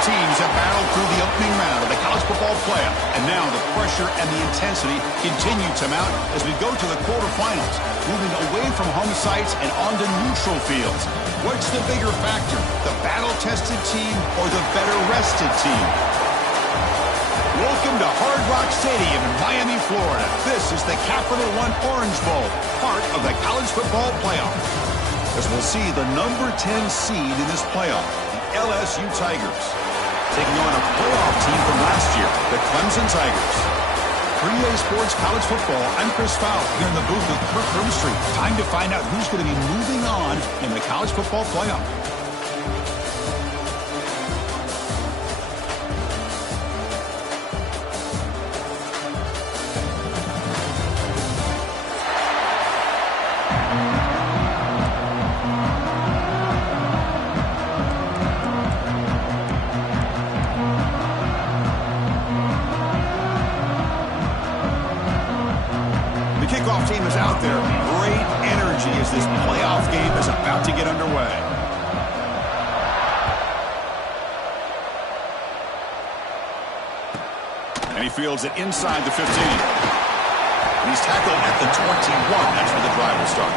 teams have battled through the opening round of the college football playoff, and now the pressure and the intensity continue to mount as we go to the quarterfinals, moving away from home sites and onto neutral fields. What's the bigger factor, the battle-tested team or the better-rested team? Welcome to Hard Rock Stadium in Miami, Florida. This is the Capital One Orange Bowl, part of the college football playoff. As we'll see the number 10 seed in this playoff, the LSU Tigers, taking on a playoff team from last year, the Clemson Tigers. 3A Sports College Football, I'm Chris Fowler here in the booth with Kirk Broomstreet. Time to find out who's going to be moving on in the college football playoff. Kickoff team is out there. Great energy as this playoff game is about to get underway. And he fields it inside the 15. And he's tackled at the 21. That's where the drive will start.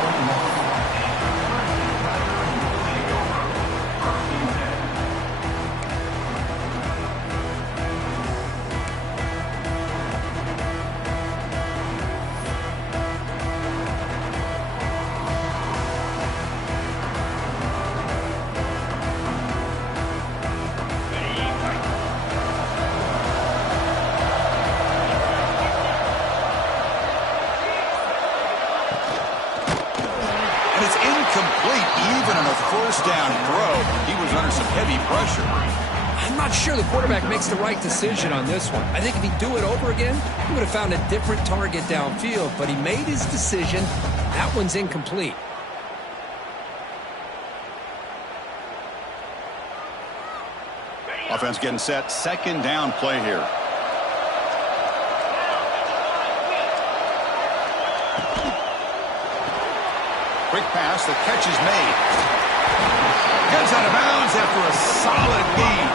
Even on a first down throw, he was under some heavy pressure. I'm not sure the quarterback makes the right decision on this one. I think if he'd do it over again, he would have found a different target downfield, but he made his decision. That one's incomplete. Offense getting set. Second down play here. Quick pass, the catch is made. Gets out of bounds after a solid gain.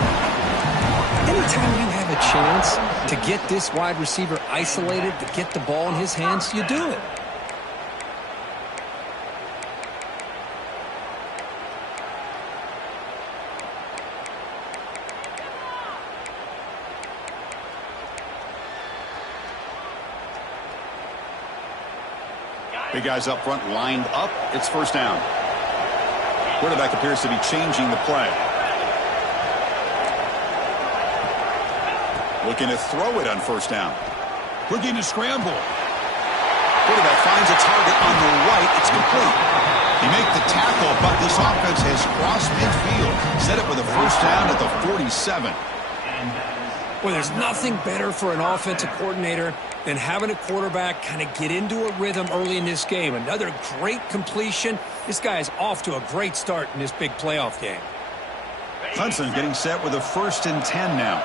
Anytime you have a chance to get this wide receiver isolated, to get the ball in his hands, you do it. Big guys up front lined up. It's first down. Quarterback appears to be changing the play. Looking to throw it on first down. Looking to scramble. Quarterback finds a target on the right. It's complete. He makes the tackle, but this offense has crossed midfield. Set up with a first down at the 47. Well, there's nothing better for an offensive coordinator than having a quarterback kind of get into a rhythm early in this game. Another great completion. This guy is off to a great start in this big playoff game. Clemson getting set with a 1st and 10 now.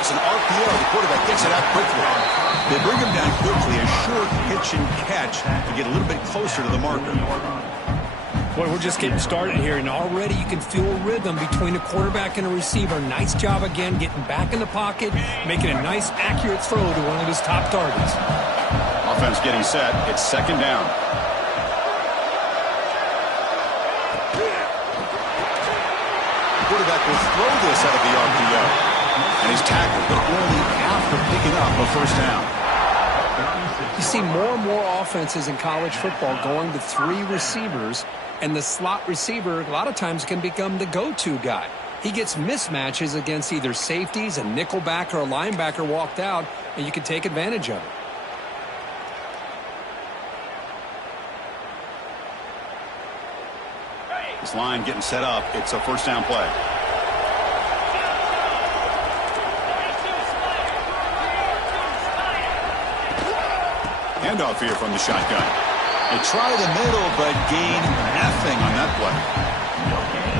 It's an RPO. The quarterback gets it out quickly. They bring him down quickly. A short pitch and catch to get a little bit closer to the marker. Boy, we're just getting started here, and already you can feel a rhythm between a quarterback and a receiver. Nice job again getting back in the pocket, making a nice, accurate throw to one of his top targets. Offense getting set. It's second down. Quarterback will throw this out of the RPO. And he's tackled, but only after picking up a first down. You see more and more offenses in college football going to 3 receivers, and the slot receiver a lot of times can become the go-to guy. He gets mismatches against either safeties, a nickelback, or a linebacker walked out, and you can take advantage of it. This line getting set up. It's a first down play. Handoff here from the shotgun. They try the middle, but gain nothing on that play.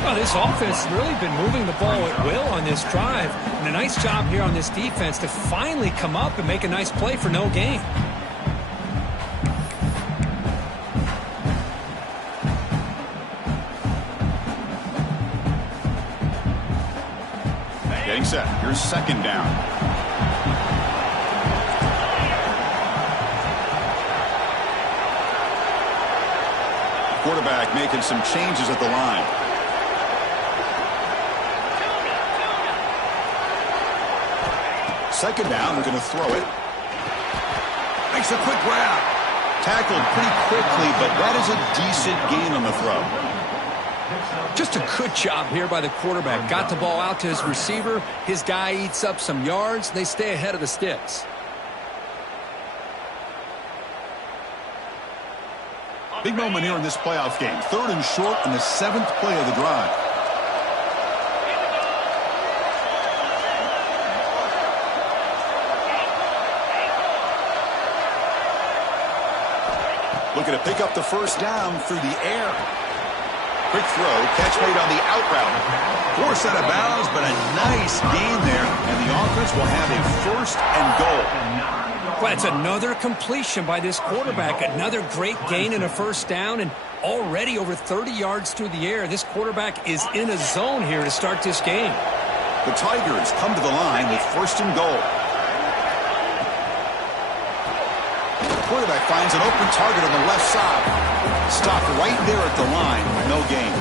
Well, this offense has really been moving the ball at will on this drive. And a nice job here on this defense to finally come up and make a nice play for no gain. Getting set. Here's second down. Quarterback making some changes at the line. Second down, we're going to throw it. Makes a quick grab. Tackled pretty quickly, but that is a decent gain on the throw. Just a good job here by the quarterback. Got the ball out to his receiver. His guy eats up some yards. They stay ahead of the sticks. Big moment here in this playoff game. 3rd and short in the 7th play of the drive. Looking to pick up the first down through the air. Quick throw, catch made on the out route. Forced out of bounds, but a nice gain there, and the offense will have a 1st and goal. Well, it's another completion by this quarterback. Another great gain in a first down, and already over 30 yards through the air. This quarterback is in a zone here to start this game. The Tigers come to the line with 1st and goal. Quarterback finds an open target on the left side. Stopped right there at the line. No gain.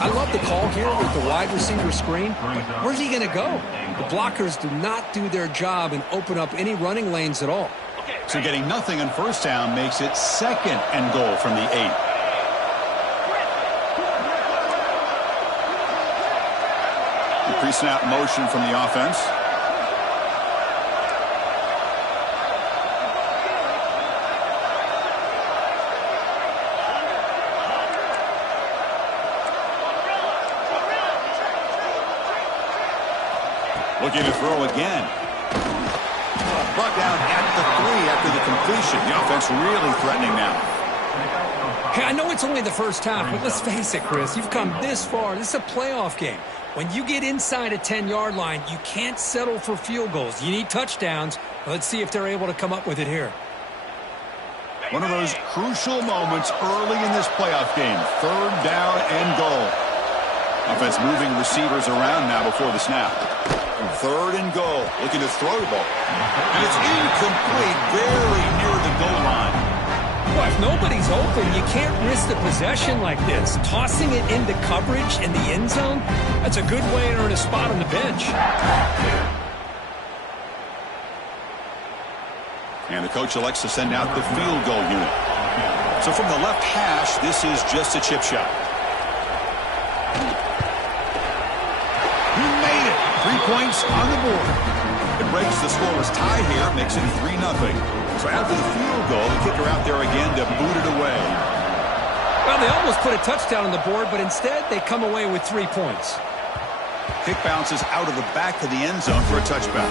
I love the call here with the wide receiver screen, but where's he going to go? The blockers do not do their job and open up any running lanes at all. So getting nothing on first down makes it 2nd and goal from the 8. The pre-snap motion from the offense. Looking to throw again. Brought down at the 3 after the completion. The offense really threatening now. Hey, I know it's only the first half, but let's face it, Chris. You've come this far. This is a playoff game. When you get inside a 10-yard line, you can't settle for field goals. You need touchdowns. Let's see if they're able to come up with it here. One of those crucial moments early in this playoff game. 3rd down and goal. Offense moving receivers around now before the snap. 3rd and goal. Looking to throw the ball. And it's incomplete, very near the goal line. Well, if nobody's open, you can't risk the possession like this. Tossing it into coverage in the end zone, that's a good way to earn a spot on the bench. And the coach elects to send out the field goal unit. So from the left hash, this is just a chip shot. He made it. 3 points on the board. It breaks the scoreless tie here, makes it 3-0. So after the field goal, the kicker out there again to boot it away. Well, they almost put a touchdown on the board, but instead they come away with 3 points. Kick bounces out of the back of the end zone for a touchback.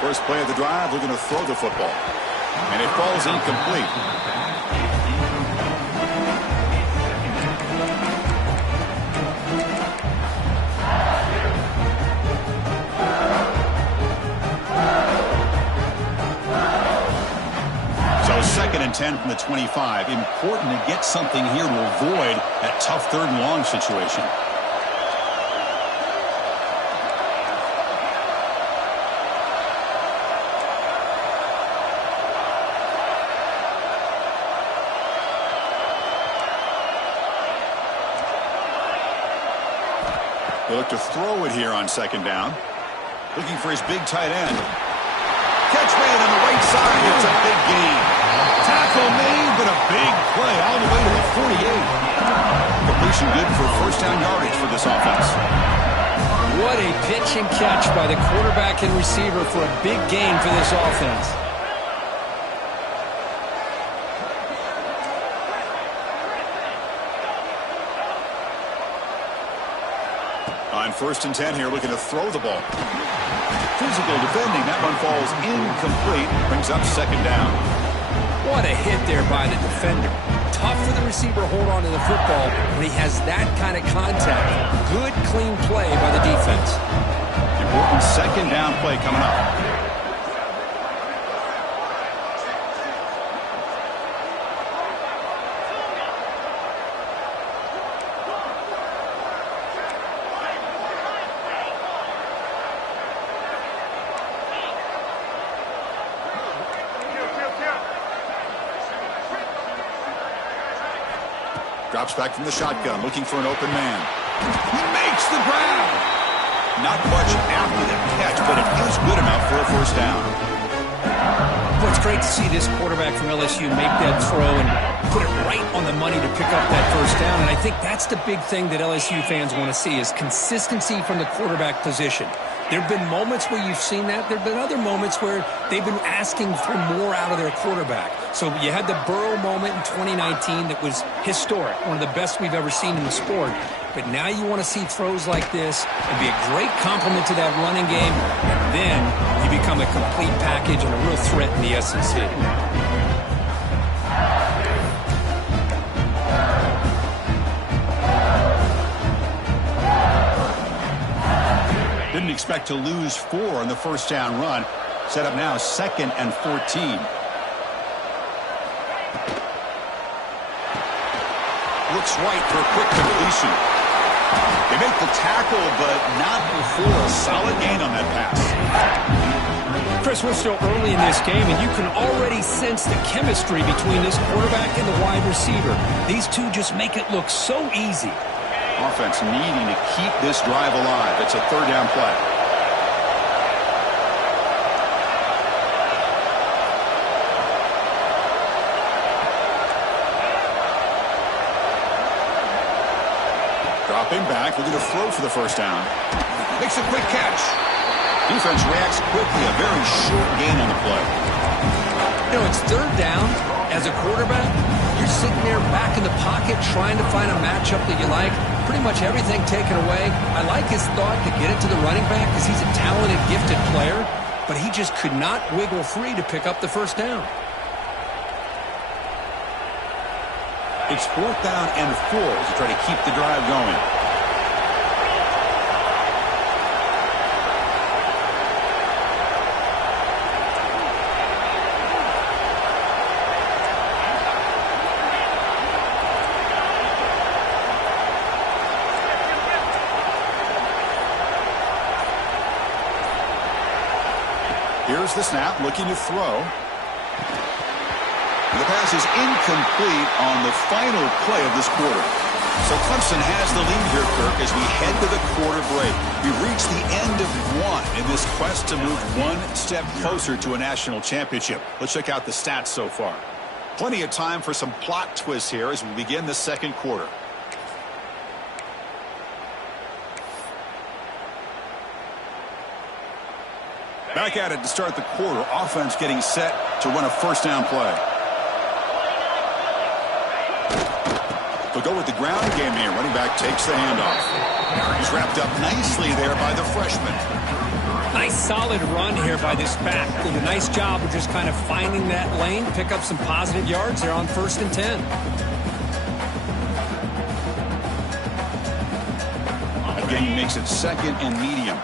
First play of the drive, we're going to throw the football. And it falls incomplete. So 2nd and 10 from the 25. Important to get something here to avoid that tough 3rd and long situation. They look to throw it here on 2nd down. Looking for his big tight end. Catch made on the right side. It's a big gain. Tackle made, but a big play all the way to the 48. Completion good for first down yardage for this offense. What a pitch and catch by the quarterback and receiver for a big gain for this offense. On 1st and 10 here, looking to throw the ball. Physical defending. That one falls incomplete. Brings up 2nd down. What a hit there by the defender. Tough for the receiver to hold on to the football when he has that kind of contact. Good, clean play by the defense. Important 2nd down play coming up. Drops back from the shotgun, looking for an open man. He makes the grab. Not much after the catch, but it is good enough for a 1st down. Well, it's great to see this quarterback from LSU make that throw and put it right on the money to pick up that 1st down. And I think that's the big thing that LSU fans want to see is consistency from the quarterback position. There have been moments where you've seen that. There have been other moments where they've been asking for more out of their quarterback. So you had the Burrow moment in 2019 that was historic, one of the best we've ever seen in the sport. But now you want to see throws like this and be a great complement to that running game. And then you become a complete package and a real threat in the SEC. Didn't expect to lose 4 on the 1st down run. Set up now 2nd and 14. Looks right for a quick completion. They make the tackle, but not before a solid gain on that pass. Chris, we're still early in this game, and you can already sense the chemistry between this quarterback and the wide receiver. These two just make it look so easy. Offense needing to keep this drive alive. It's a 3rd down play. Dropping back, looking to throw for the 1st down. Makes a quick catch. Defense reacts quickly. A very short gain on the play. You know, it's 3rd down. As a quarterback, you're sitting there back in the pocket trying to find a matchup that you like. Pretty much everything taken away. I like his thought to get it to the running back because he's a talented, gifted player, but he just could not wiggle free to pick up the 1st down. It's 4th down and 4 to try to keep the drive going. Here's the snap, looking to throw. The pass is incomplete on the final play of this quarter. So Clemson has the lead here, Kirk, as we head to the quarter break. We reach the end of 1 in this quest to move 1 step closer to a national championship. Let's check out the stats so far. Plenty of time for some plot twists here as we begin the 2nd quarter. Back at it to start the quarter. Offense getting set to run a 1st down play. They'll go with the ground game here. Running back takes the handoff. He's wrapped up nicely there by the freshman. Nice solid run here by this back. Did a nice job of just kind of finding that lane, pick up some positive yards there on 1st and 10. Again, he makes it 2nd and medium.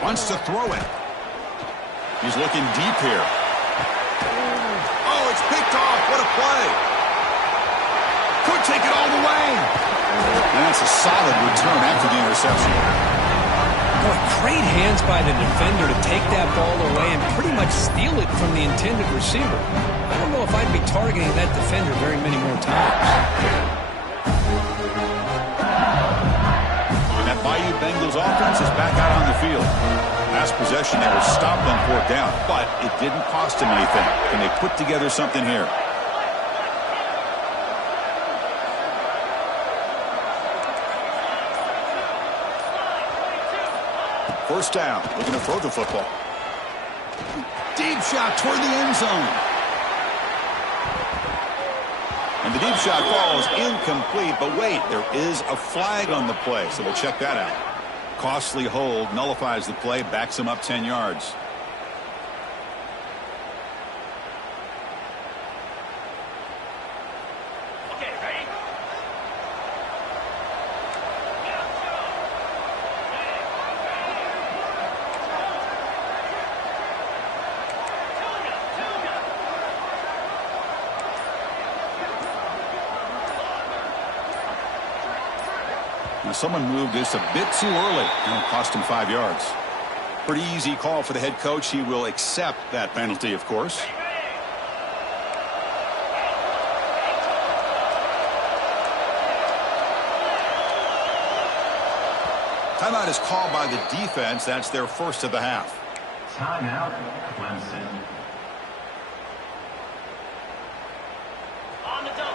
Wants to throw it. He's looking deep here. Oh, it's picked off. What a play. Could take it all the way. And that's a solid return after the interception. Boy, great hands by the defender to take that ball away and pretty much steal it from the intended receiver. I don't know if I'd be targeting that defender very many more times. And that Bayou Bengals offense is back out on the field. Last possession, they were stopped on 4th down, but it didn't cost them anything. Can they put together something here? First down, looking to throw the football. Deep shot toward the end zone. And the deep shot falls incomplete, but wait, there is a flag on the play, so we'll check that out. Costly hold, nullifies the play, backs him up 10 yards. Now someone moved this a bit too early, and it'll cost him 5 yards. Pretty easy call for the head coach. He will accept that penalty, of course. Timeout is called by the defense. That's their first of the half. Timeout, Clemson. On the double.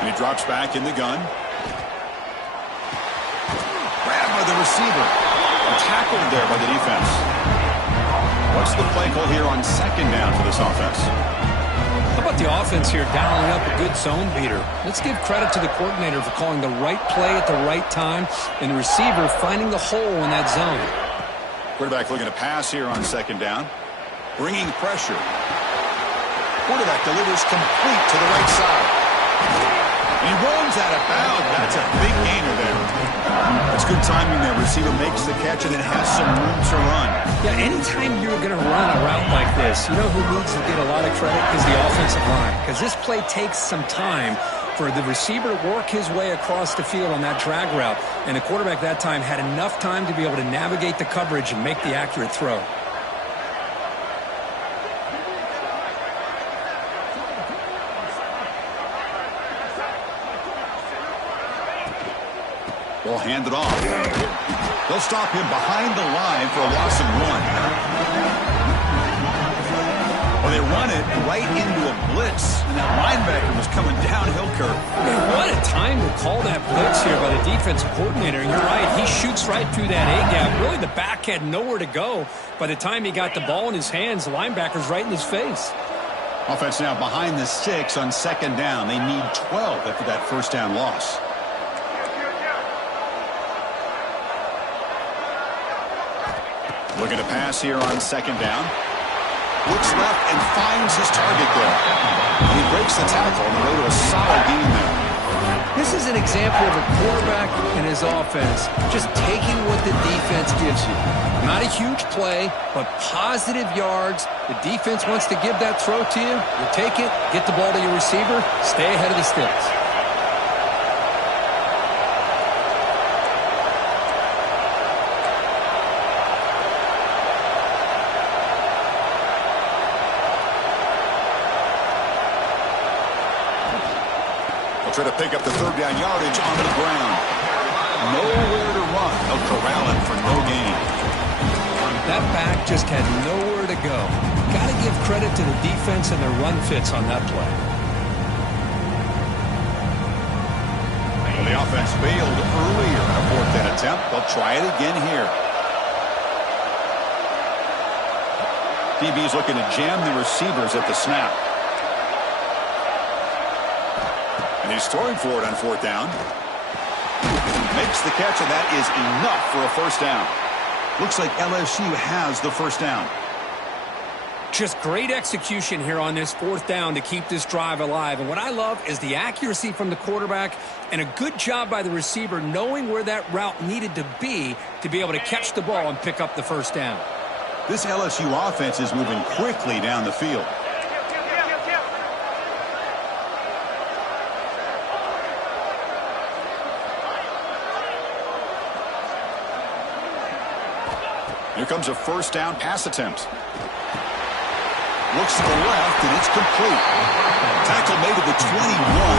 And he drops back in the gun. Grabbed by the receiver. And tackled there by the defense. What's the play call here on second down for this offense? How about the offense here dialing up a good zone beater? Let's give credit to the coordinator for calling the right play at the right time and the receiver finding the hole in that zone. Quarterback looking to pass here on second down. Bringing pressure. Quarterback delivers complete to the right side. And he runs out of bounds. That's a big gainer there. That's good timing there. Receiver makes the catch and then has some room to run. Yeah, anytime you're going to run a route like this, you know who needs to get a lot of credit is the offensive line. Because this play takes some time for the receiver to work his way across the field on that drag route. And the quarterback that time had enough time to be able to navigate the coverage and make the accurate throw. Ball handed off. They'll stop him behind the line for a loss of 1. Well, they run it right into a blitz, and that linebacker was coming downhill curve. Man, what a time to call that blitz here by the defensive coordinator. And you're right, he shoots right through that A-gap. Really, the back had nowhere to go. By the time he got the ball in his hands, the linebacker's right in his face. Offense now behind the 6 on second down. They need 12 after that first down loss. Looking to pass here on second down. Looks left and finds his target there. And he breaks the tackle on the way to a solid gain there. This is an example of a quarterback and his offense just taking what the defense gives you. Not a huge play, but positive yards. The defense wants to give that throw to you. You take it, get the ball to your receiver, stay ahead of the sticks. Try to pick up the third down yardage onto the ground. Nowhere to run. They'll corral him for no gain. That back just had nowhere to go. Got to give credit to the defense and their run fits on that play. Well, the offense failed earlier in a fourth down attempt. They'll try it again here. DB's looking to jam the receivers at the snap. And he's throwing for it on fourth down. Makes the catch, and that is enough for a first down. Looks like LSU has the first down. Just great execution here on this fourth down to keep this drive alive. And what I love is the accuracy from the quarterback and a good job by the receiver knowing where that route needed to be able to catch the ball and pick up the first down. This LSU offense is moving quickly down the field. Here comes a first down pass attempt. Looks to the left, and it's complete. Tackle made at the 21.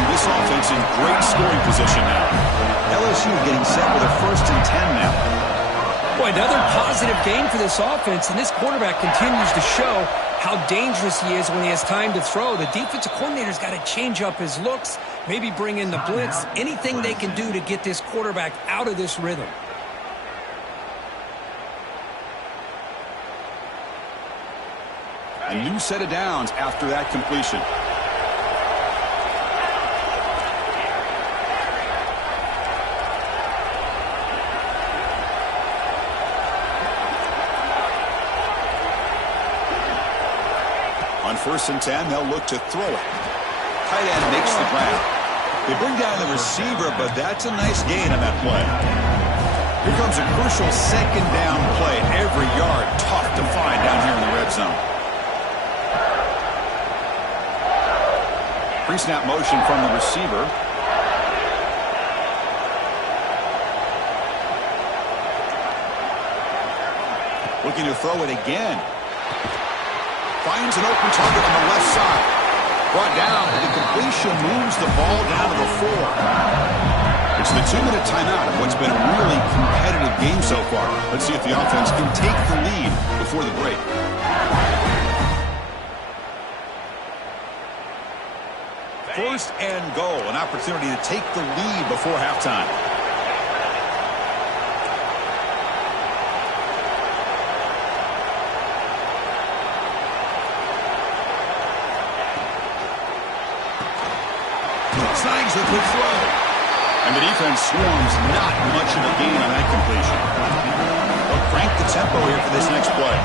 This offense in great scoring position now. LSU getting set with a 1st and 10 now. Boy, another positive game for this offense, and this quarterback continues to show how dangerous he is when he has time to throw. The defensive coordinator's got to change up his looks, maybe bring in the blitz, anything they can do to get this quarterback out of this rhythm. A new set of downs after that completion. On 1st and 10, they'll look to throw it. Tight end makes the grab. They bring down the receiver, but that's a nice gain on that play. Here comes a crucial second down play. Every yard tough to find down here in the red zone. Pre-snap motion from the receiver. Looking to throw it again. Finds an open target on the left side. Brought down, and the completion moves the ball down to the 4. It's the 2-minute timeout of what's been a really competitive game so far. Let's see if the offense can take the lead before the break. First and goal, an opportunity to take the lead before halftime. Snags the quick throw. And the defense swarms, not much of a gain on that completion. They'll crank the tempo here for this next play.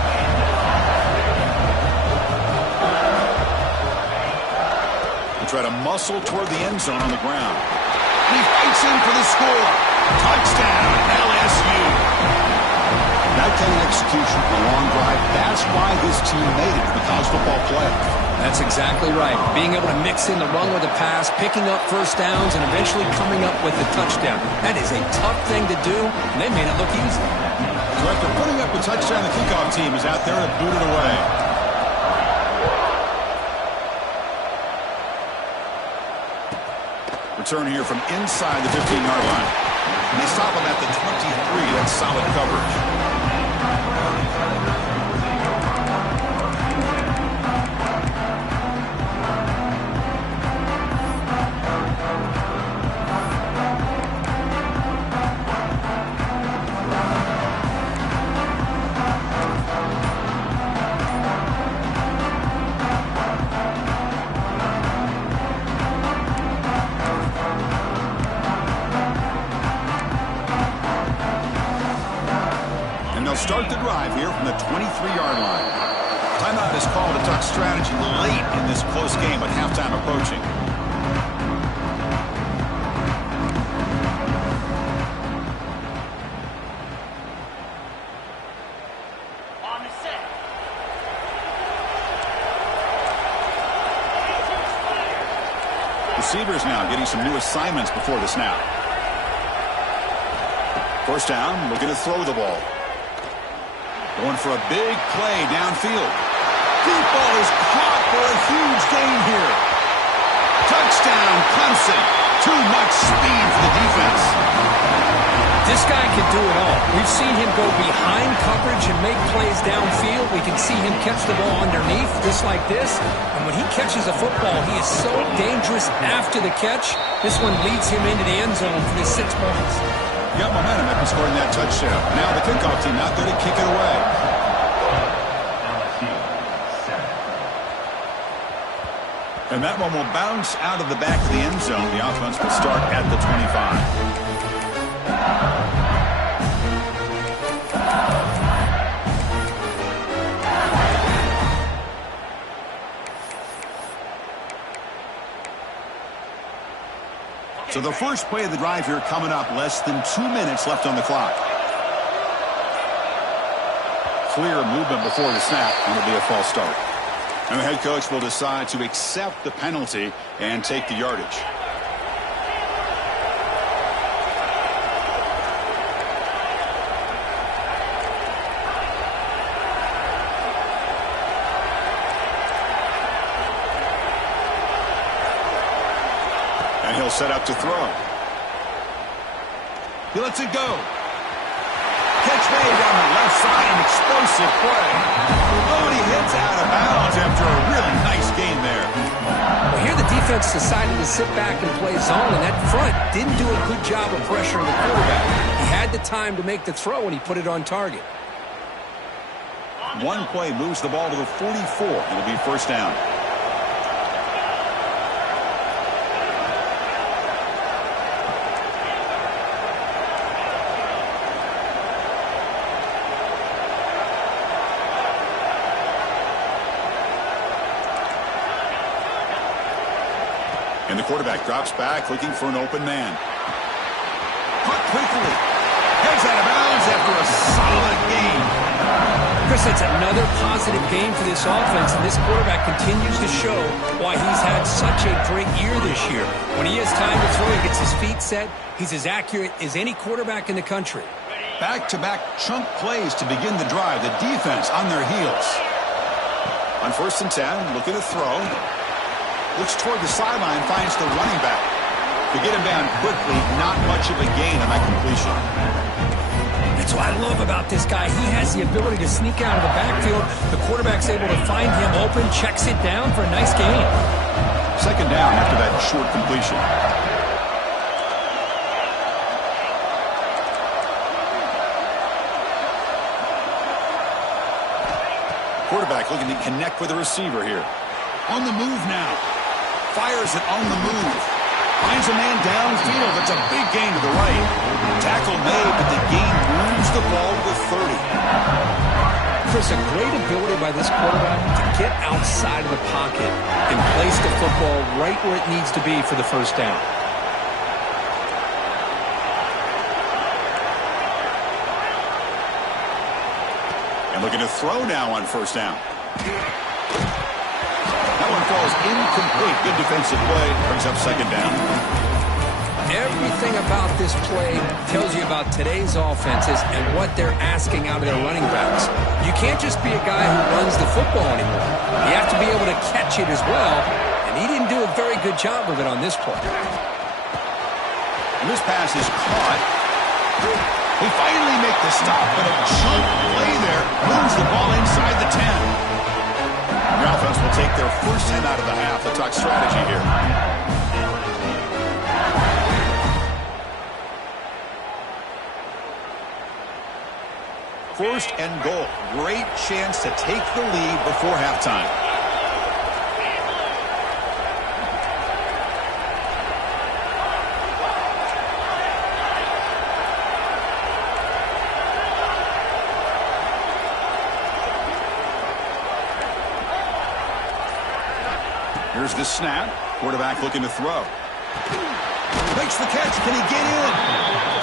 They try to muscle toward the end zone on the ground. And he fights in for the score. Touchdown, LSU. That kind of execution on a long drive, that's why this team made it to the college football playoff. That's exactly right. Being able to mix in the run with the pass, picking up first downs, and eventually coming up with the touchdown. That is a tough thing to do, and they made it look easy. So after putting up a touchdown, the kickoff team is out there to boot it away. Return here from inside the 15-yard line. And they stop him at the 23. That's solid coverage. Start the drive here from the 23-yard line. Timeout is called. A duck strategy late in this close game, but halftime approaching. On the set. Receivers now getting some new assignments before the snap. First down, looking to throw the ball. Going for a big play downfield. Deep ball is caught for a huge gain here. Touchdown, Clemson. Too much speed for the defense. This guy can do it all. We've seen him go behind coverage and make plays downfield. We can see him catch the ball underneath, just like this. And when he catches a football, he is so dangerous after the catch. This one leads him into the end zone for the 6 points. Got momentum after scoring that touchdown. Now the kickoff team out there to kick it away. And that one will bounce out of the back of the end zone. The offense will start at the 25. So the first play of the drive here coming up, less than 2 minutes left on the clock. Clear movement before the snap, and it'll be a false start. And the head coach will decide to accept the penalty and take the yardage. And he'll set up to throw. He lets it go. Catch made down the left side, an explosive play. Oh, and he hits out of bounds after a really nice game there. Well, here the defense decided to sit back and play zone, and that front didn't do a good job of pressuring the quarterback. He had the time to make the throw, and he put it on target. One play moves the ball to the 44. It'll be first down. And the quarterback drops back, looking for an open man. Caught quickly. Heads out of bounds after a solid game. Chris, it's another positive game for this offense, and this quarterback continues to show why he's had such a great year this year. When he has time to throw, he gets his feet set. He's as accurate as any quarterback in the country. Back-to-back chunk plays to begin the drive. The defense on their heels. On 1st and 10, looking to throw. Looks toward the sideline, finds the running back. To get him down quickly, not much of a gain on that completion. That's what I love about this guy. He has the ability to sneak out of the backfield. The quarterback's able to find him open, checks it down for a nice gain. Second down after that short completion. Quarterback looking to connect with the receiver here. On the move now. Fires it on the move. Finds a man downfield. That's a big gain to the right. Tackle made, but the gain moves the ball to the 30. Chris, a great ability by this quarterback to get outside of the pocket and place the football right where it needs to be for the first down. And looking to throw now on first down. That one falls incomplete. Good defensive play. Brings up second down. Everything about this play tells you about today's offenses and what they're asking out of their running backs. You can't just be a guy who runs the football anymore. You have to be able to catch it as well, and he didn't do a very good job of it on this play. And this pass is caught. They finally make the stop, but a chunk play there moves the ball inside the 10. The offense will take their first 10 out of the half. Let's talk strategy here. First and goal. Great chance to take the lead before halftime. Here's the snap. Quarterback looking to throw. Makes the catch. Can he get in?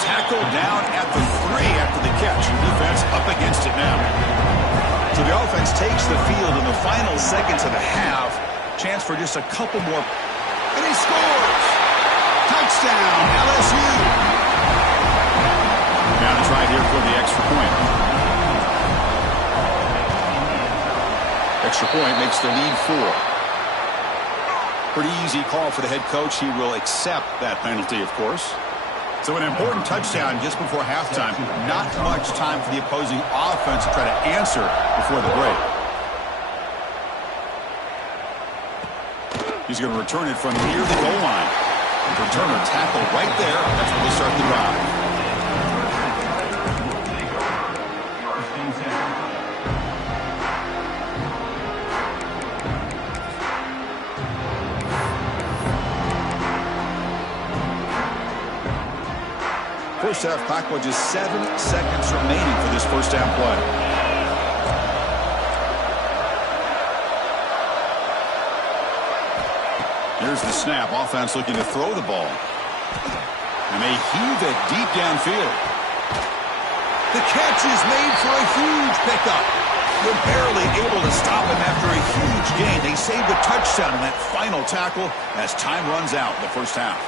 Tackled down at the 3 after the catch. Defense up against it now. So the offense takes the field in the final seconds of the half. Chance for just a couple more. And he scores! Touchdown, LSU! Now to try here for the extra point. Extra point makes the lead 4. Pretty easy call for the head coach. He will accept that penalty, of course. So an important touchdown just before halftime. Not much time for the opposing offense to try to answer before the break. He's going to return it from near the goal line. Returner tackle right there. That's where they start the drive. First half clock with just 7 seconds remaining for this first down play. Here's the snap. Offense looking to throw the ball. And they heave it deep downfield. The catch is made for a huge pickup. They're barely able to stop him after a huge gain. They saved a touchdown in that final tackle as time runs out in the first half.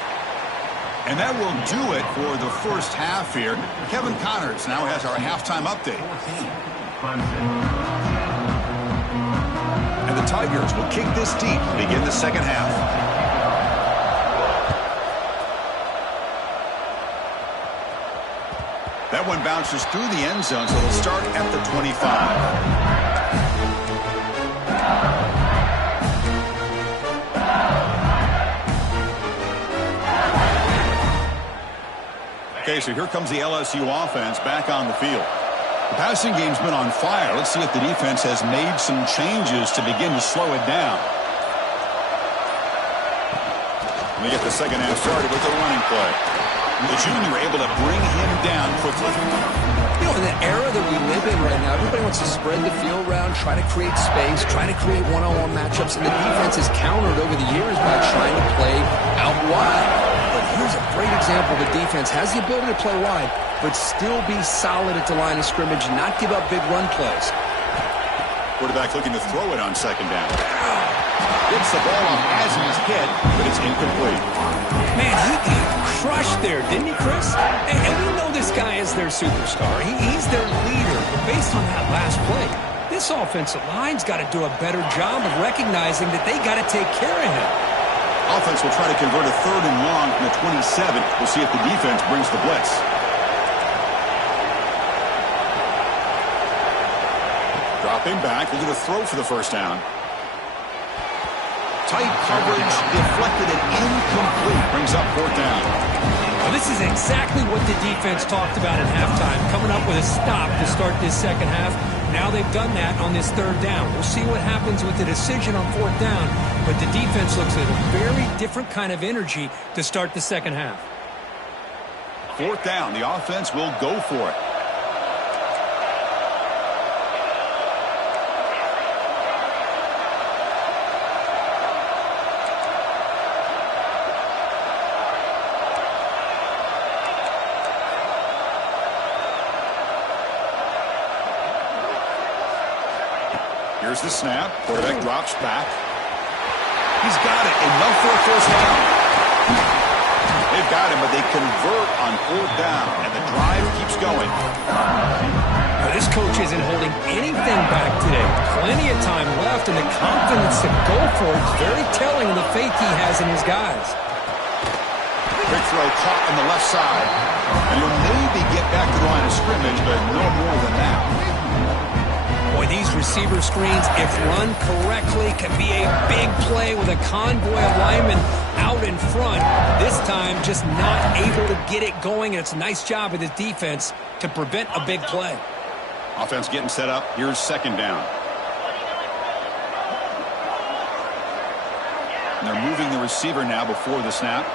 And that will do it for the first half here. Kevin Connors now has our halftime update. And the Tigers will kick this deep to begin the second half. That one bounces through the end zone, so they'll start at the 25. Okay, so here comes the LSU offense back on the field. The passing game's been on fire. Let's see if the defense has made some changes to begin to slow it down. We get the second half started with the running play. The junior able to bring him down quickly. You know, in the era that we live in right now, everybody wants to spread the field around, try to create space, try to create one-on-one matchups, and the defense has countered over the years by trying to play out wide. But here's a great example. The defense has the ability to play wide, but still be solid at the line of scrimmage, not give up big run plays. Quarterback looking to throw it on second down. Gets the ball off as he's hit, but it's incomplete. Man, he got crushed there, didn't he, Chris? And we know this guy is their superstar. He's their leader. But based on that last play, this offensive line's got to do a better job of recognizing that they got to take care of him. Offense will try to convert a 3rd and long from the 27. We'll see if the defense brings the blitz. Dropping back, looking to throw for the first down. Tight coverage, deflected and incomplete. Brings up 4th down. Well, this is exactly what the defense talked about at halftime, coming up with a stop to start this second half. Now they've done that on this 3rd down. We'll see what happens with the decision on 4th down, but the defense looks at a very different kind of energy to start the second half. 4th down, the offense will go for it. Here's the snap. Quarterback drops back. He's got it. Enough for a first down. They've got him, but they convert on 4th down, and the drive keeps going. Now, this coach isn't holding anything back today. Plenty of time left, and the confidence to go for it is very telling of the faith he has in his guys. Quick throw caught on the left side. And he'll maybe get back to the line of scrimmage, but no more than that. Boy, these receiver screens, if run correctly, can be a big play with a convoy of linemen out in front. This time, just not able to get it going. And it's a nice job of the defense to prevent a big play. Offense getting set up. Here's second down. And they're moving the receiver now before the snap.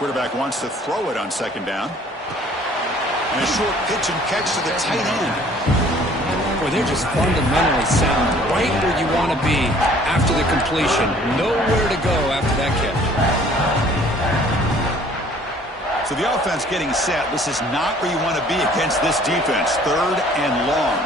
Quarterback wants to throw it on second down. And a short pitch and catch to the tight end. Boy, they're just fundamentally sound. Right where you want to be after the completion. Nowhere to go after that catch. So the offense getting set. This is not where you want to be against this defense. 3rd and long.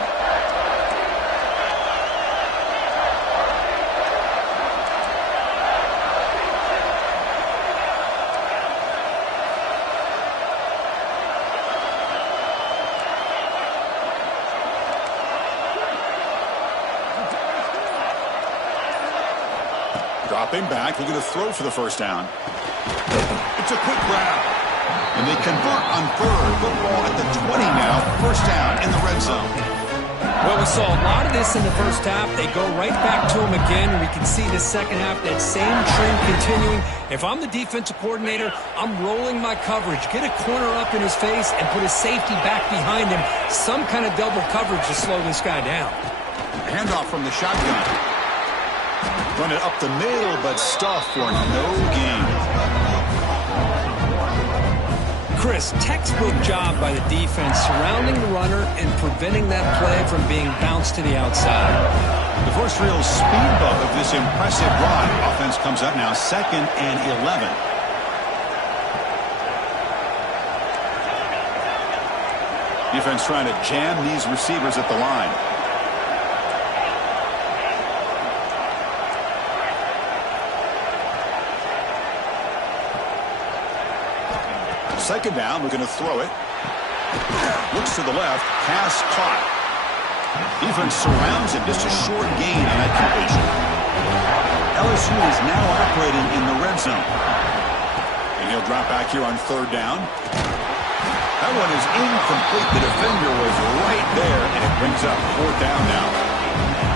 Dropping back, looking to throw for the first down. It's a quick grab. And they convert on 3rd. Football at the 20 now. First down in the red zone. Well, we saw a lot of this in the first half. They go right back to him again. We can see the second half, that same trend continuing. If I'm the defensive coordinator, I'm rolling my coverage. Get a corner up in his face and put his safety back behind him. Some kind of double coverage to slow this guy down. Handoff from the shotgun. Run it up the middle, but stuffed for no gain. Chris, textbook job by the defense surrounding the runner and preventing that play from being bounced to the outside. The first real speed bump of this impressive drive. Offense comes up now 2nd and 11. Defense trying to jam these receivers at the line. Second down, we're going to throw it. Looks to the left, pass caught. Defense surrounds him, just a short gain on that completion. LSU is now operating in the red zone. And he'll drop back here on third down. That one is incomplete. The defender was right there, and it brings up fourth down now.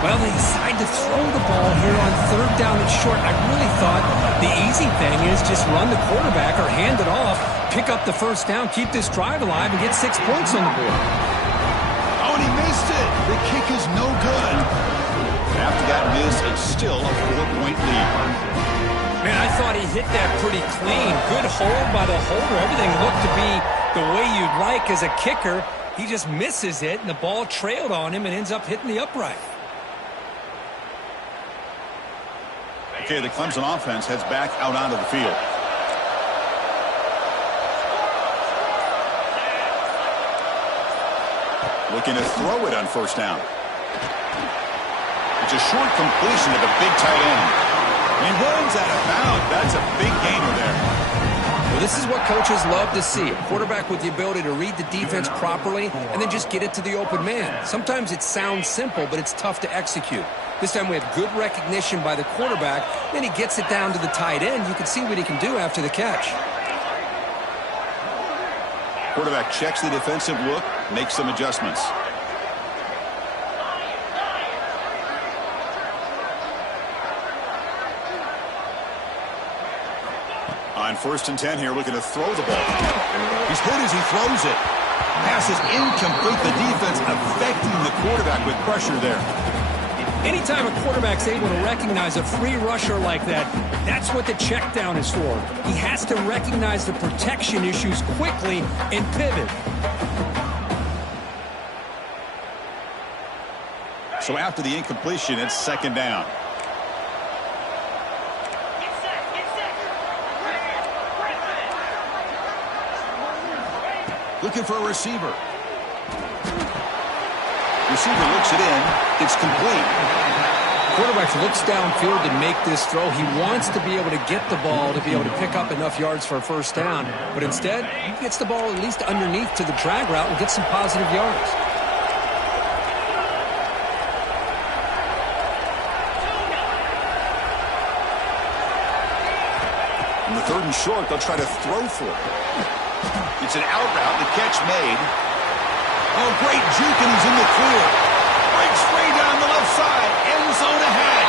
Well, they decide to throw the ball here on third down and short. I really thought the easy thing is just run the quarterback or hand it off, pick up the first down, keep this drive alive, and get 6 points on the board. Oh, and he missed it. The kick is no good. After that miss, it's still a 4-point lead. Man, I thought he hit that pretty clean. Good hold by the holder. Everything looked to be the way you'd like as a kicker. He just misses it, and the ball trailed on him and ends up hitting the upright. Okay, the Clemson offense heads back out onto the field. Looking to throw it on first down. It's a short completion to the big tight end. He runs out of bounds. That's a big gainer there. Well, this is what coaches love to see. A quarterback with the ability to read the defense properly and then just get it to the open man. Sometimes it sounds simple, but it's tough to execute. This time we have good recognition by the quarterback. Then he gets it down to the tight end. You can see what he can do after the catch. Quarterback checks the defensive look, makes some adjustments. On 1st and 10 here, looking to throw the ball. He's hit as he throws it. Pass is incomplete. The defense affecting the quarterback with pressure there. Anytime a quarterback's able to recognize a free rusher like that, that's what the check down is for. He has to recognize the protection issues quickly and pivot. So after the incompletion, it's 2nd down. Looking for a receiver. Receiver looks it in. It's complete. Quarterback looks downfield to make this throw. He wants to be able to get the ball to be able to pick up enough yards for a first down. But instead, he gets the ball at least underneath to the drag route and gets some positive yards. In the 3rd and short, they'll try to throw for it. It's an out route. The catch made. Oh, great juke, and he's in the clear. Breaks free down the left side. End zone ahead.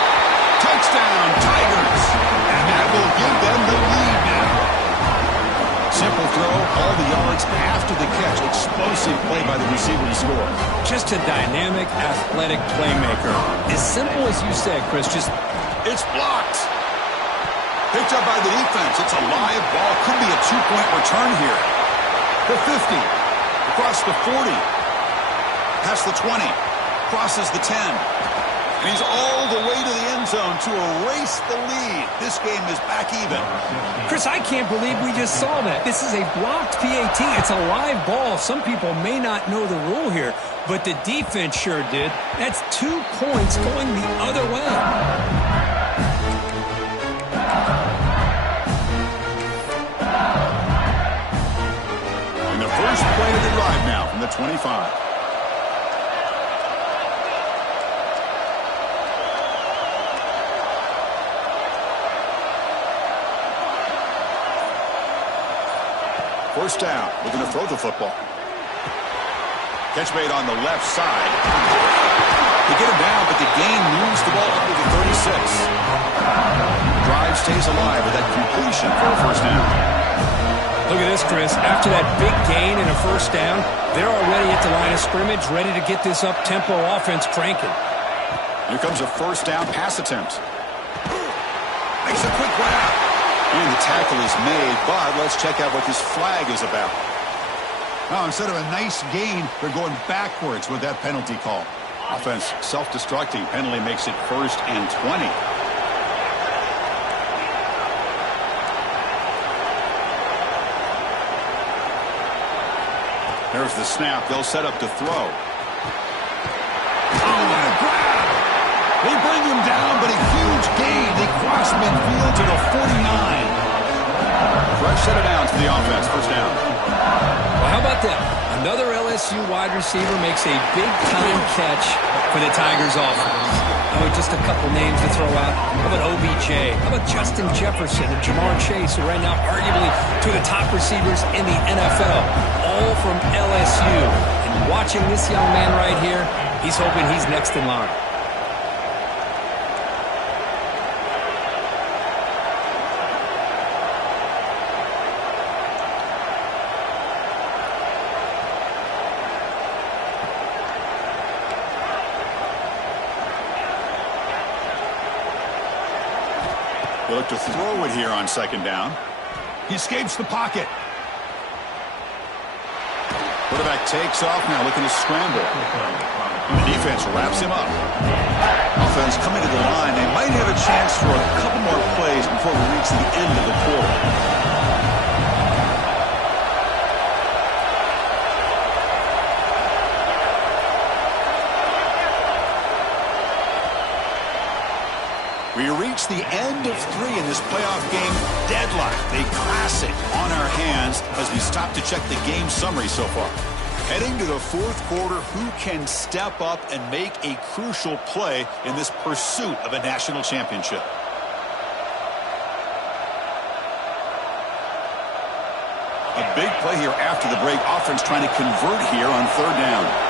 Touchdown, Tigers. And that will give them the lead now. Simple throw, all the yards after the catch. Explosive play by the receiver to score. Just a dynamic, athletic playmaker. As simple as you said, Chris, just... It's blocked. Picked up by the defense. It's a live ball. Could be a 2-point return here. The 50. Across the 40. Past the 20. Crosses the 10. And he's all the way to the end zone to erase the lead. This game is back even. Chris, I can't believe we just saw that. This is a blocked PAT. It's a live ball. Some people may not know the rule here, but the defense sure did. That's 2 points going the other way. First play of the drive now from the 25. First down, looking to throw the football. Catch made on the left side. They get him down, but the gain moves the ball up to the 36. Drive stays alive with that completion for a first down. Look at this, Chris. After that big gain and a first down, they're already at the line of scrimmage, ready to get this up-tempo offense cranking. Here comes a first down pass attempt. Makes a quick grab. And the tackle is made, but let's check out what this flag is about. Now, instead of a nice gain, they're going backwards with that penalty call. Offense self-destructing. Penalty makes it 1st and 20. There's the snap. They'll set up to throw. Oh, what a grab! They bring him down, but a huge gain. They cross midfield to the 49. fresh set of downs for the offense. First down. Well, how about that? Another LSU wide receiver makes a big-time catch for the Tigers offense. Oh, just a couple names to throw out. How about OBJ? How about Justin Jefferson and Jamar Chase, who right now arguably two of the top receivers in the NFL, all from LSU. And watching this young man right here, he's hoping he's next in line. They look to throw it here on second down. He escapes the pocket. Quarterback takes off now, looking to scramble. And the defense wraps him up. Offense coming to the line. They might have a chance for a couple more plays before we reach the end of the quarter. We reach the end of 3 in this playoff game. Deadlocked, a classic on our hands as we stop to check the game summary so far. Heading to the fourth quarter, who can step up and make a crucial play in this pursuit of a national championship? A big play here after the break. Offense trying to convert here on third down.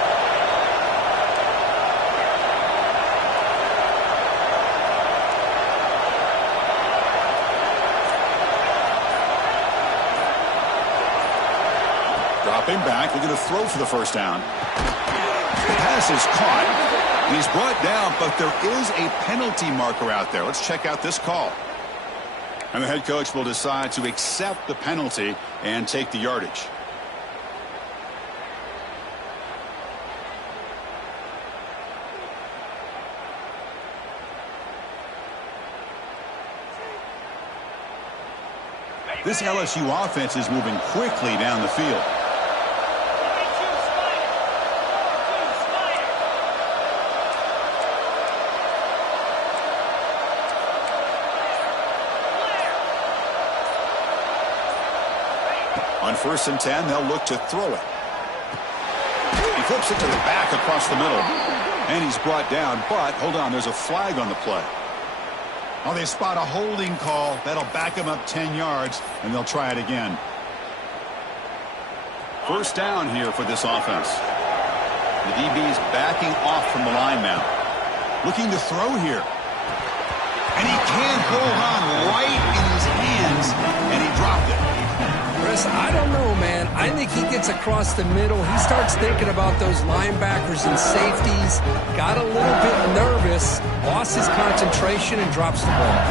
Dropping back, looking to throw for the first down. The pass is caught. And he's brought down, but there is a penalty marker out there. Let's check out this call. And the head coach will decide to accept the penalty and take the yardage. This LSU offense is moving quickly down the field. On 1st and 10, they'll look to throw it. He flips it to the back across the middle. And he's brought down, but hold on, there's a flag on the play. Oh, they spot a holding call. That'll back him up 10 yards, and they'll try it again. First down here for this offense. The DB's backing off from the line now. Looking to throw here. And he can't hold on right in his hands, and he dropped it. Chris, I don't know, man. I think he gets across the middle. He starts thinking about those linebackers and safeties. Got a little bit nervous, lost his concentration, and drops the ball.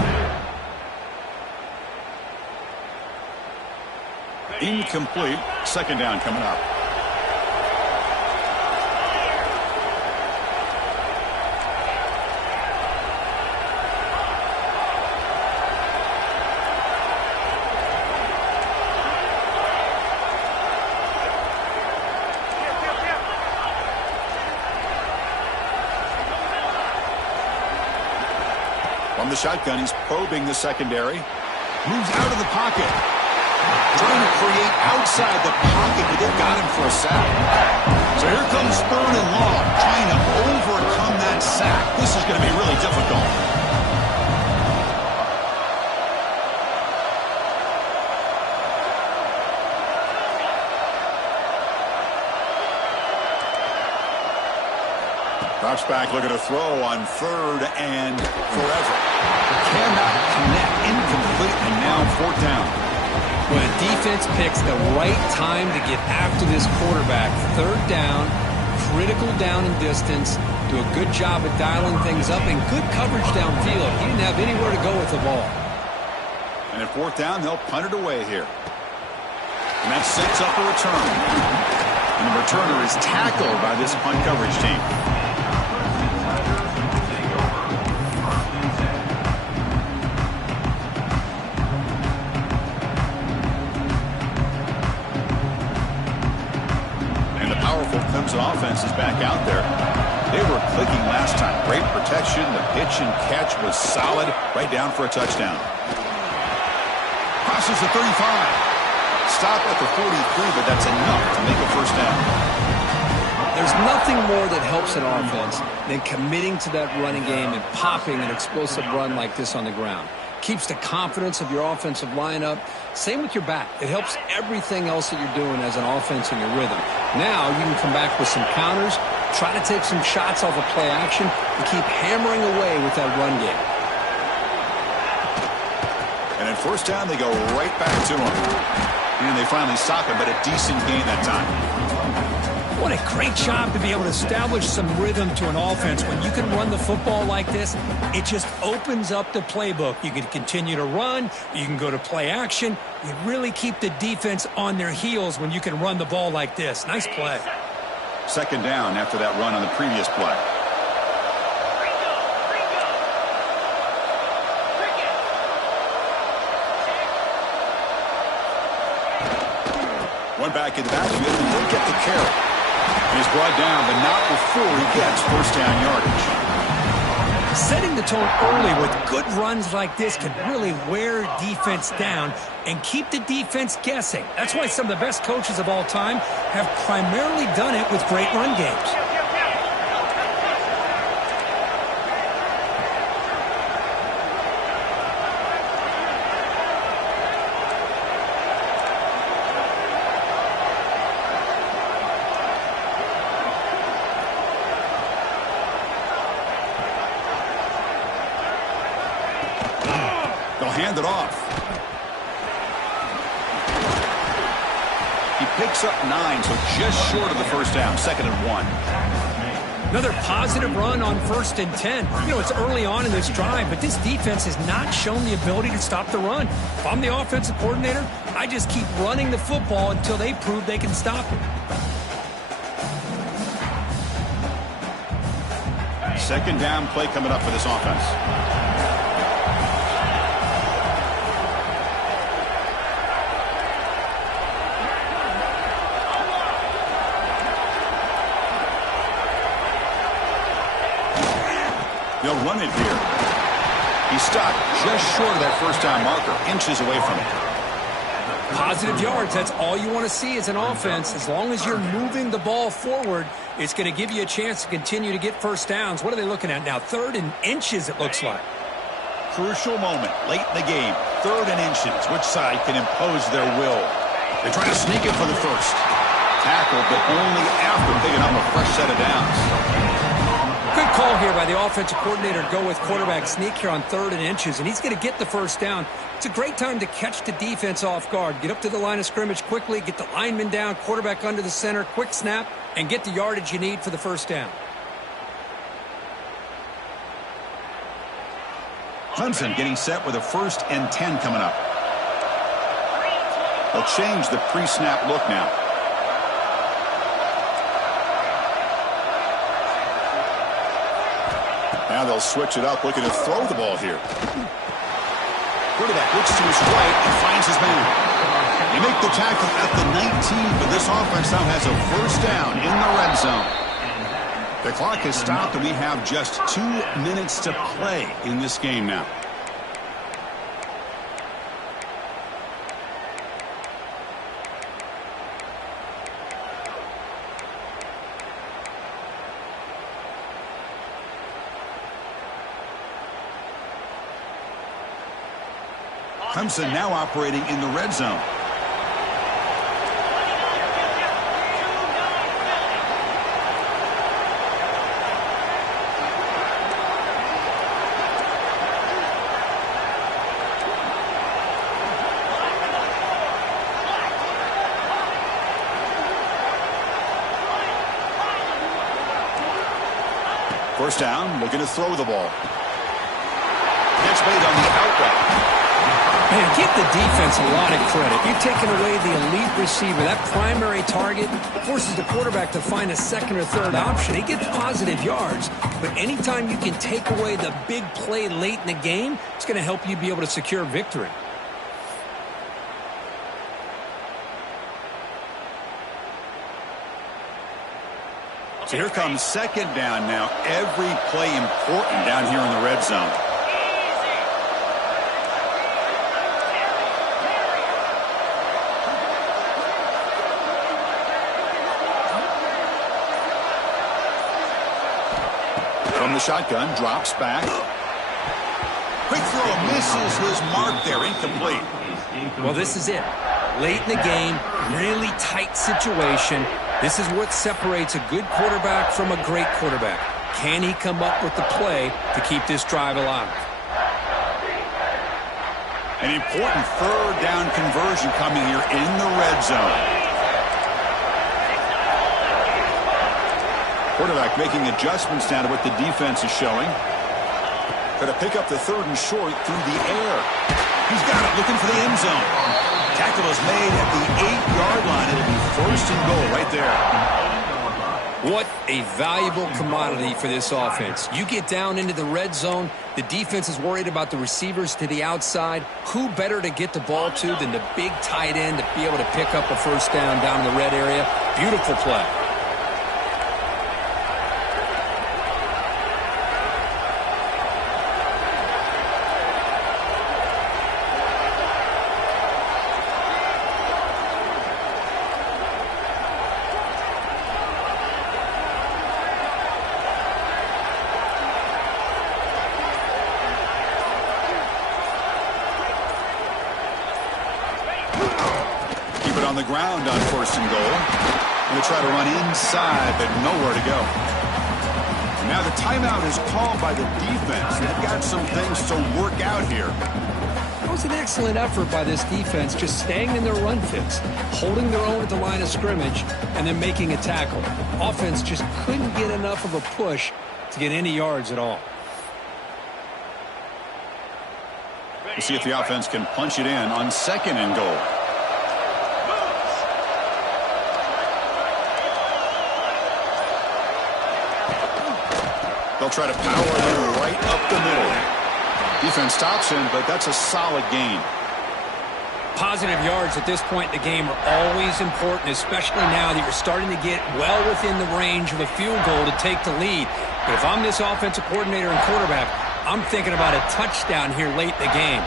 Incomplete. Second down coming up. From the shotgun, he's probing the secondary. Moves out of the pocket. Trying to create outside the pocket, but they've got him for a sack. So here comes 3rd and long, trying to overcome that sack. This is going to be really difficult. Drops back, looking to throw on 3rd and forever. Cannot connect, incomplete, and now 4th down. When a defense picks the right time to get after this quarterback, 3rd down, critical down and distance, do a good job of dialing things up, and good coverage downfield. He didn't have anywhere to go with the ball. And at 4th down, they'll punt it away here. And that sets up a return. And the returner is tackled by this punt coverage team. Clemson offense is back out there. They were clicking last time. Great protection. The pitch and catch was solid. Right down for a touchdown. crosses the 35. Stop at the 43, but that's enough to make a first down. There's nothing more that helps an offense than committing to that running game and popping an explosive run like this on the ground. Keeps the confidence of your offensive lineup. Same with your back. It helps everything else that you're doing as an offense in your rhythm. Now you can come back with some counters, try to take some shots off of play action, and keep hammering away with that run game. And at first down, they go right back to him. And they finally stop him, but a decent gain that time. What a great job to be able to establish some rhythm to an offense. When you can run the football like this, it just opens up the playbook. You can continue to run. You can go to play action. You really keep the defense on their heels when you can run the ball like this. Nice play. Second down after that run on the previous play. One back in the backfield, and he'll get the carry. And he's brought down, but not before he gets first down yardage. Setting the tone early with good runs like this can really wear defense down and keep the defense guessing. That's why some of the best coaches of all time have primarily done it with great run games. Hand it off. He picks up 9, so just short of the first down. 2nd and 1. Another positive run on 1st and 10. You know, it's early on in this drive, but this defense has not shown the ability to stop the run. If I'm the offensive coordinator, I just keep running the football until they prove they can stop it. 2nd down play coming up for this offense. They'll run it here. He's stopped just short of that first down marker, inches away from it. Positive yards, that's all you want to see as an offense. As long as you're moving the ball forward, it's going to give you a chance to continue to get first downs. What are they looking at now? 3rd and inches, it looks like. Crucial moment late in the game. 3rd and inches. Which side can impose their will? They try to sneak it for the first. Tackle, but only after picking up a fresh set of downs. Good call here by the offensive coordinator to go with quarterback sneak here on 3rd and inches, and he's going to get the first down. It's a great time to catch the defense off guard. Get up to the line of scrimmage quickly, get the lineman down, quarterback under the center, quick snap, and get the yardage you need for the first down. Clemson getting set with a 1st and 10 coming up. They'll change the pre-snap look now. Now they'll switch it up, looking to throw the ball here. Quarterback looks to his right and finds his man. They make the tackle at the 19, but this offense now has a first down in the red zone. The clock has stopped, and we have just 2 minutes to play in this game now. Clemson now operating in the red zone. First down, looking to throw the ball. Gets made on the out route. Man, give the defense a lot of credit. You've taken away the elite receiver. That primary target forces the quarterback to find a 2nd or 3rd option. He gets positive yards, but anytime you can take away the big play late in the game, it's going to help you be able to secure victory. So here comes 2nd down now. Every play important down here in the red zone. the shotgun, drops back. Quick throw, misses his mark there, incomplete. Well, this is it. Late in the game, really tight situation. This is what separates a good quarterback from a great quarterback. Can he come up with the play to keep this drive alive? An important third down conversion coming here in the red zone. Quarterback making adjustments now to what the defense is showing. Going to pick up the third and short through the air. He's got it, looking for the end zone. Tackle is made at the 8-yard line. It'll be first and goal right there. What a valuable commodity for this offense. You get down into the red zone, the defense is worried about the receivers to the outside. Who better to get the ball to than the big tight end to be able to pick up a first down in the red area? Beautiful play. On the ground on first and goal. Going to try to run inside, but nowhere to go. And now the timeout is called by the defense. They've got some things to work out here. It was an excellent effort by this defense, just staying in their run fits, holding their own at the line of scrimmage, and then making a tackle. Offense just couldn't get enough of a push to get any yards at all. We'll see if the offense can punch it in on second and goal. They'll try to power it right up the middle. Defense stops him, but that's a solid gain. Positive yards at this point in the game are always important, especially now that you're starting to get well within the range of a field goal to take the lead. But if I'm this offensive coordinator and quarterback, I'm thinking about a touchdown here late in the game.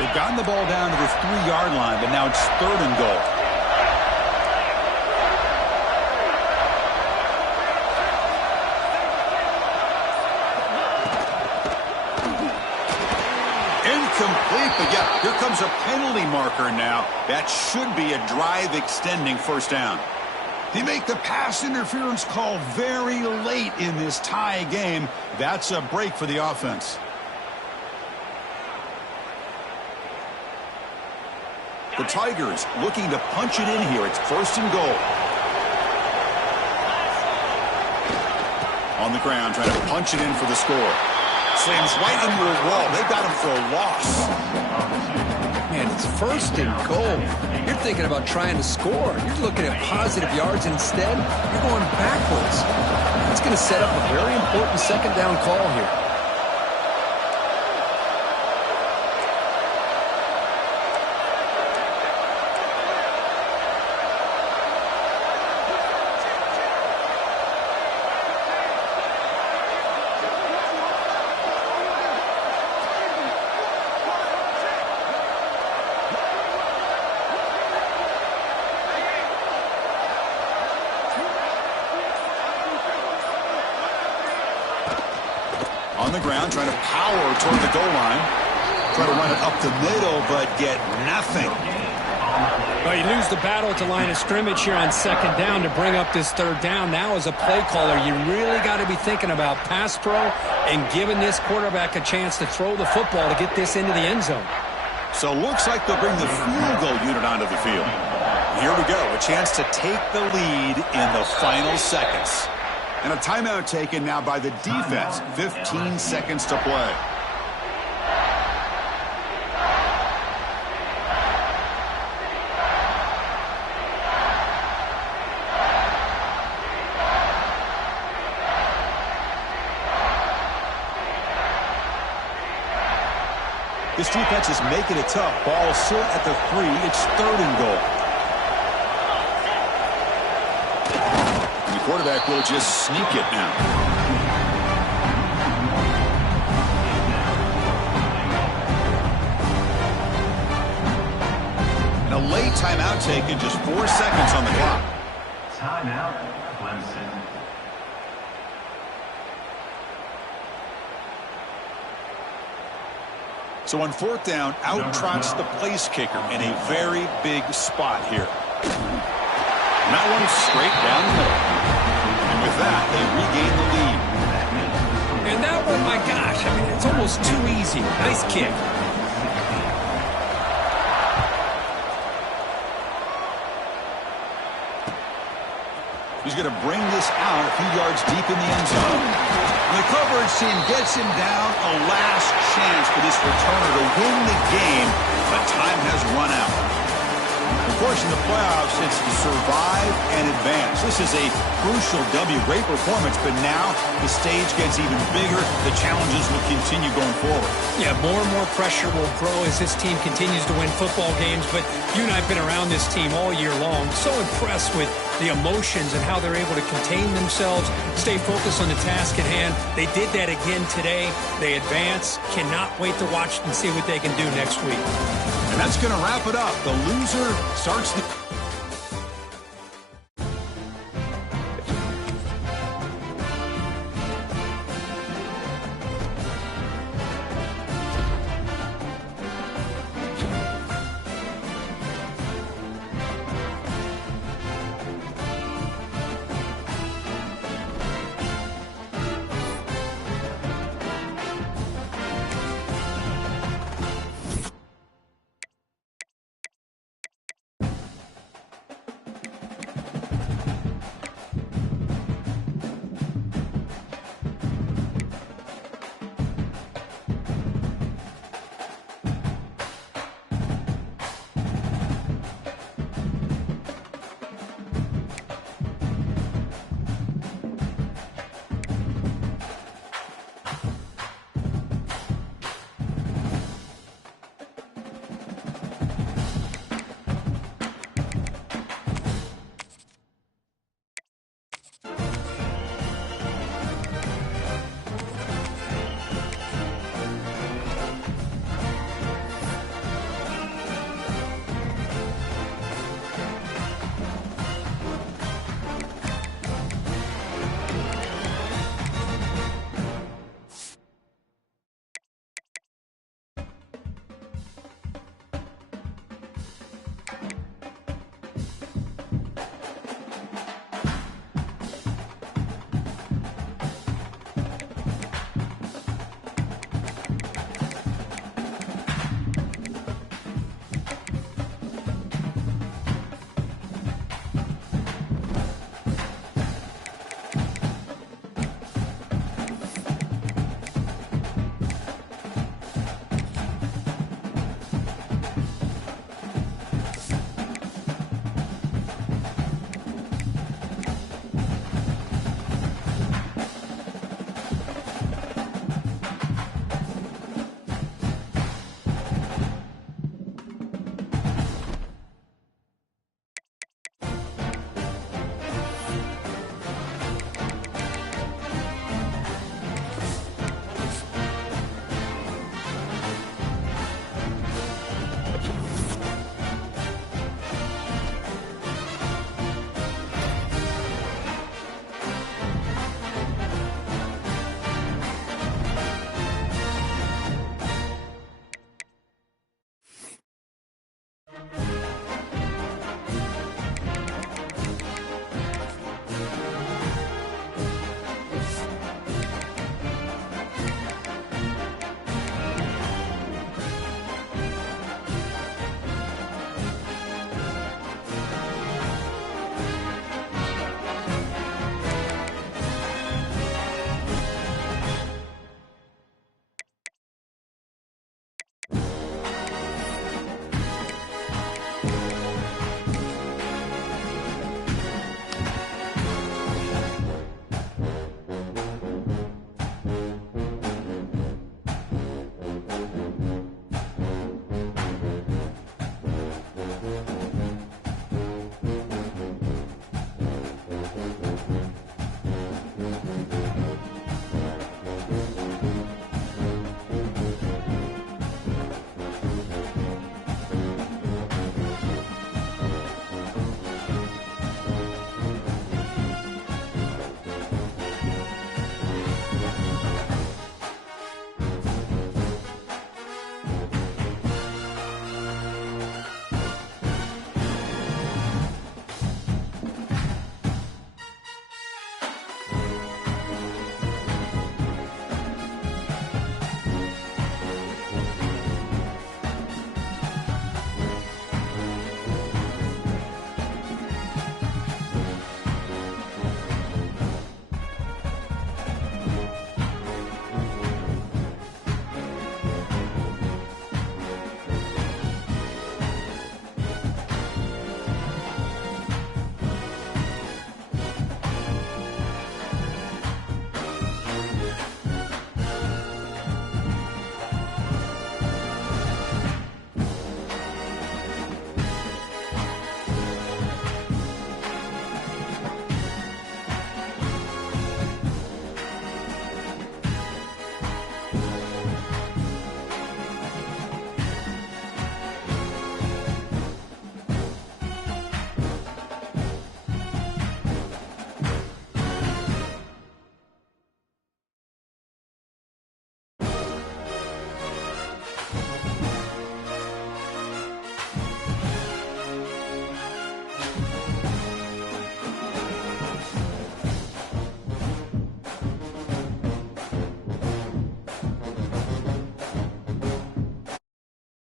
They've gotten the ball down to the 3-yard line, but now it's third and goal. Incomplete, but yeah, here comes a penalty marker now. That should be a drive-extending first down. They make the pass interference call very late in this tie game. That's a break for the offense. The Tigers looking to punch it in here. It's first and goal. On the ground, trying to punch it in for the score. Slams right into a wall. They got him for a loss. Man, it's first and goal. You're thinking about trying to score. You're looking at positive yards, and instead, you're going backwards. That's going to set up a very important second down call here. On the ground, trying to power toward the goal line. Try to run it up the middle, but get nothing. Well, you lose the battle at the line of scrimmage here on second down to bring up this third down. Now, as a play caller, you really got to be thinking about pass pro and giving this quarterback a chance to throw the football to get this into the end zone. So looks like they'll bring the field goal unit onto the field. Here we go, a chance to take the lead in the final seconds. And a timeout taken now by the defense. 15 seconds to play. This defense is making it tough. Ball still at the 3. It's third and goal. Quarterback will just sneak it now. And a late timeout taken, just 4 seconds on the clock. Timeout, Clemson. So on fourth down, out trots the place kicker in a very big spot here. And that one's straight down the middle. And with that, they regain the lead. And that one, my gosh, I mean, it's almost too easy. Nice kick. He's going to bring this out a few yards deep in the end zone. The coverage team gets him down. A last chance for this returner to win the game, but time has run out. Of course, in the playoffs, it's survive and advance. This is a crucial W. Great performance, but now the stage gets even bigger. The challenges will continue going forward. Yeah, more and more pressure will grow as this team continues to win football games, but you and I have been around this team all year long. So impressed with the emotions and how they're able to contain themselves, stay focused on the task at hand. They did that again today. They advance. Cannot wait to watch and see what they can do next week. And that's going to wrap it up. The loser starts the